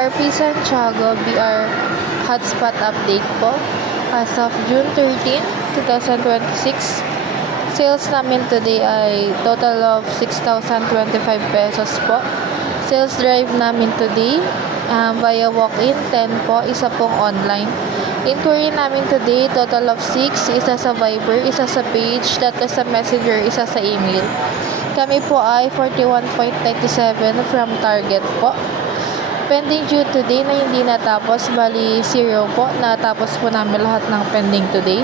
RP Santiago BR hotspot update po. As of June 13, 2026, sales namin today ay total of 6,025 pesos po. Sales drive namin today via walk-in, 10 po, isa pong online. Inquiry namin today, total of 6, isa sa Viber, isa sa page, tatlo sa Messenger, isa sa email. Kami po ay 41.97 from target po. Pending due today na hindi natapos, bali 0 po. Natapos po namin lahat ng pending today.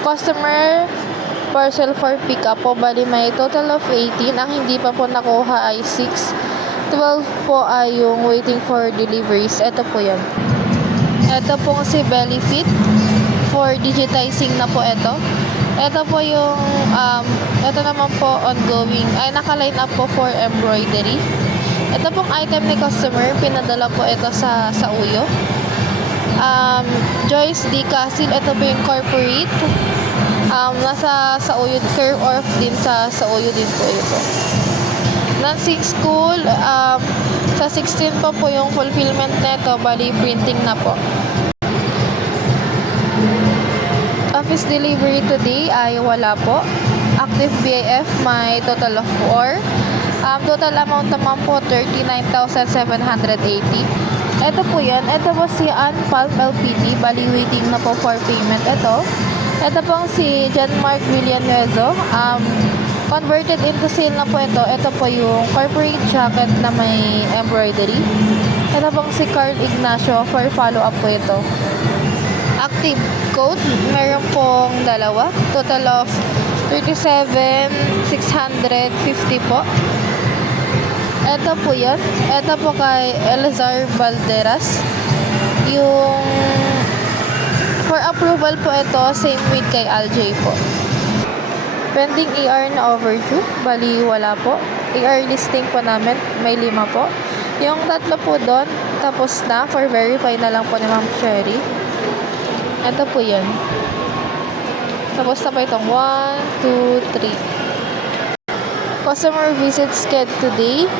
Customer parcel for pick up po, bali may total of 18. Ang hindi pa po nakuha ay 6. 12 po ay yung waiting for deliveries. Ito po yan. Ito po si Belly Fit. For digitizing na po ito. Ito po yung, ito naman po ongoing. Ay, naka-line up po for embroidery. Ito pong item ni customer, pinadala po ito sa Uyo. Joyce D. Castle, ito po yung corporate. Nasa Uyo, curve off din sa Uyo din po ito. Nancy School, sa 16 po yung fulfillment neto, bali printing na po. Office delivery today ay wala po. Active BIF may total of 4. Total amount naman po 39,780. Ito po yan. Ito po si Anpalm LPT. Bali waiting na po for payment. Ito pong si John Mark Villanuevo. Converted into sale na po ito. Ito po yung corporate jacket na may embroidery. Ito pong si Carl Ignacio for follow-up po ito. Active coat. Meron pong dalawa. Total of 37,650 po. Ito po yan. Ito po kay Elazar Valderas. Yung for approval po ito, same with kay LJ po. Pending ER na overdue. Bali, wala po. ER listing po namin, may 5 po. Yung tatlo po doon, tapos na. For verify na lang po ni Ma'am Cherry. Ito po yan. Tapos na po itong 1, 2, 3. Customer visit scheduled today.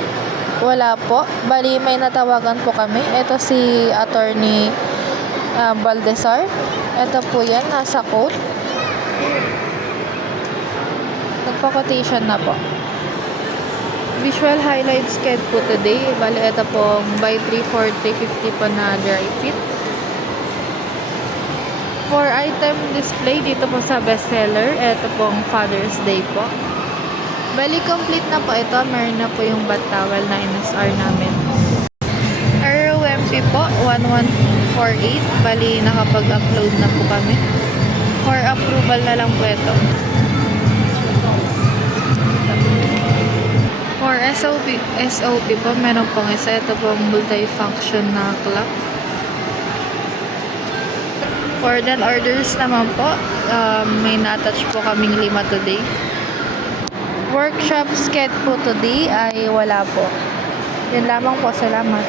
Wala po. Bali, may natawagan po kami. Ito si Attorney Baldesar. Ito po yan. Nasa quote. Nagpa-quotation na po. Visual highlight scheduled po today. Bali, ito po buy 3 for 350 po na dry fit. For item display dito po sa bestseller, ito pong Father's Day po. Bali, complete na po ito. Meron na po yung bat towel na NSR namin. ROMP po, 1148. Bali, nakapag-upload na po kami. For approval na lang po ito. For SOP po, meron pong isa. Ito pong multi-function na clock. For then orders naman po, may na-attach po kaming 5 today. Workshop schedule po today ay wala po. Yun lamang po. Salamat.